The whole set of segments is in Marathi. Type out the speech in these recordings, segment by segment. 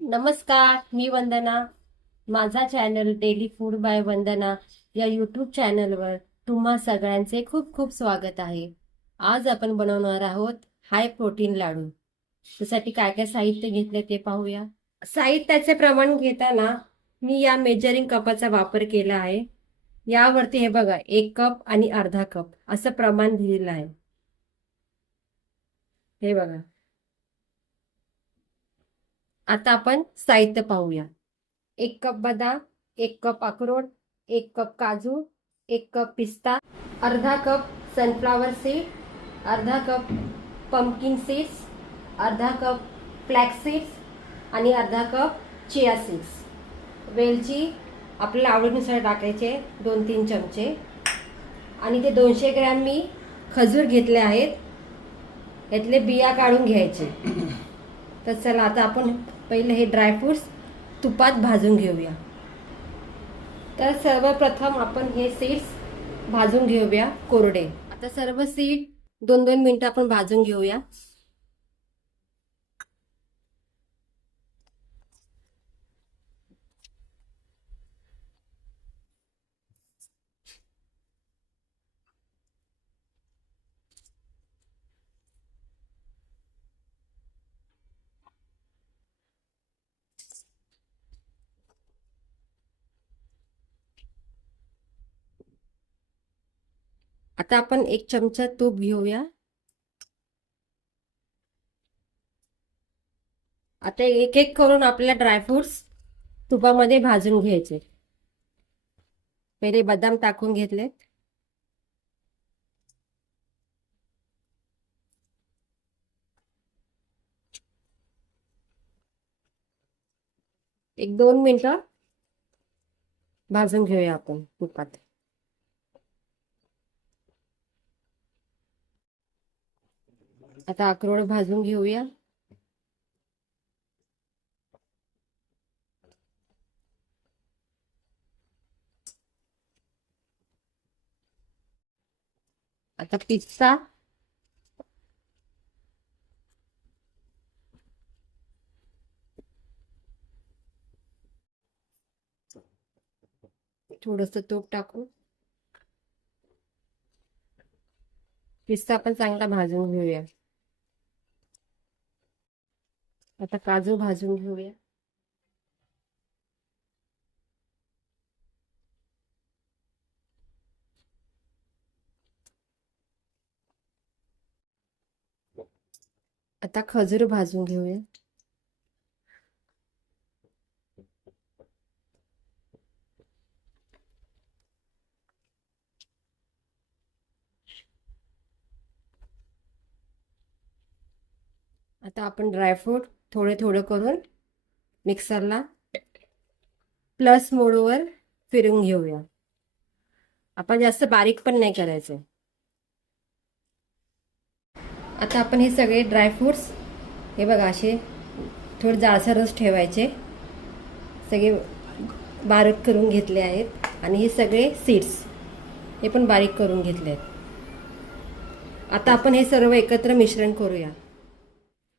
नमस्कार, मी वंदना. माझा चॅनल डेली फूड बाय वंदना या यूट्यूब चॅनलवर तुम्हा सगळ्यांचे खूप खूप स्वागत आहे. आज आपण बनवणार आहोत हाय प्रोटीन लाडू. त्यासाठी काय काय साहित्य घेतले ते पाहूया. साहित्याचे प्रमाण घेताना मी या मेजरिंग कपाचा वापर केला आहे. यावरती हे बघा 1 कप आणि अर्धा कप असं प्रमाण दिलेलं आहे. हे बघा. आता आपण साहित्य पाहूया. 1 कप बदाम, 1 कप अक्रोड, 1 कप काजू, 1 कप पिस्ता, अर्धा कप सनफ्लावर सीड, अर्धा कप पंपकिन सीड्स, अर्धा कप फ्लॅक्स सीड्स आणि अर्धा कप चिया सीड्स. वेलची आपल्याला आवडीनुसार टाकायचे 2-3 चमचे. आणि ते 200 ग्रॅम मी खजूर घेतले आहेत. यातले बिया काढून घ्यायचे. तर चला आता आपण पहिले हे ड्रायफ्रुट्स तुपात भाजून घेऊया. तर सर्वप्रथम आपण हे सीड्स भाजून घेऊया कोरडे. आता सर्व सीड 2-2 मिनिटं आपण भाजून घेऊया. आता आपण 1 चमचा तूप घेऊया. आता एक एक करून आपल्याला ड्रायफ्रुट्स तुपामध्ये भाजून घ्यायचे. पहिले बदाम टाकून घेतले. एक 2 मिनिटं भाजून घेऊया आपण तुपात. आता अक्रोड भाजून घेऊया. आता पिस्ता, थोडंसं तूप टाकून पिस्ता पण चांगला भाजून घेऊया. आता काजू भाजून घेऊया. आता खजूर भाजून घेऊया. आता आपण ड्रायफ्रूट थोडे थोडे करून मिक्सरला प्लस मोडवर फिरवून घेऊया. आपण जास्त बारीक पण नाही करायचं. आता आपण हे सगळे ड्रायफ्रुट्स हे बघा असे थोडे जाडसरच ठेवायचे. सगळे बारीक करून घेतले आहेत. आणि हे सगळे सीड्स हे पण बारीक करून घेतले आहेत. आता आपण हे सर्व एकत्र मिश्रण करूया.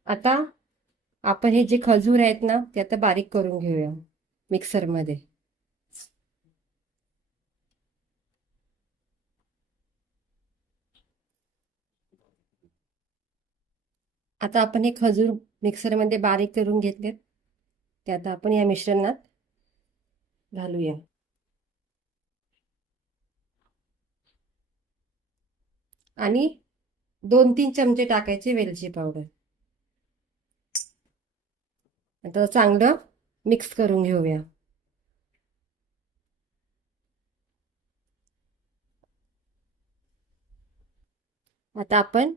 आता आपण हे जे खजूर आहेत ना ते आता बारीक करून घेऊया मिक्सरमध्ये. आता आपण हे खजूर मिक्सरमध्ये बारीक करून घेतलेत ते आता आपण या मिश्रणात घालूया. आणि 2-3 चमचे टाकायचे वेलची पावडर. आता चांगलं मिक्स करून घेऊया. आता आपण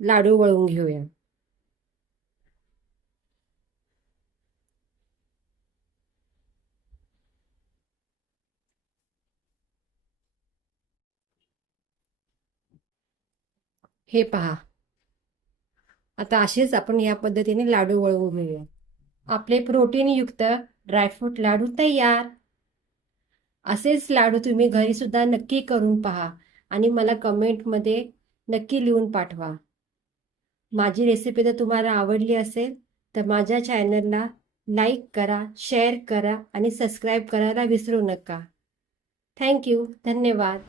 लाडू वळवून घेऊया. हे पहा. आता असेच आपण या पद्धतीने लाडू वळवून घेऊया. आपले प्रोटीनयुक्त ड्रायफ्रूट लाडू तयार. असेच लाडू तुम्ही घरी सुद्धा नक्की करून पहा आणि मला कमेंटमध्ये नक्की लिहून पाठवा. माझी रेसिपी जर तुम्हाला आवडली असेल तर माझ्या चॅनलला लाईक करा, शेअर करा आणि सबस्क्राईब करायला विसरू नका. थँक्यू. धन्यवाद.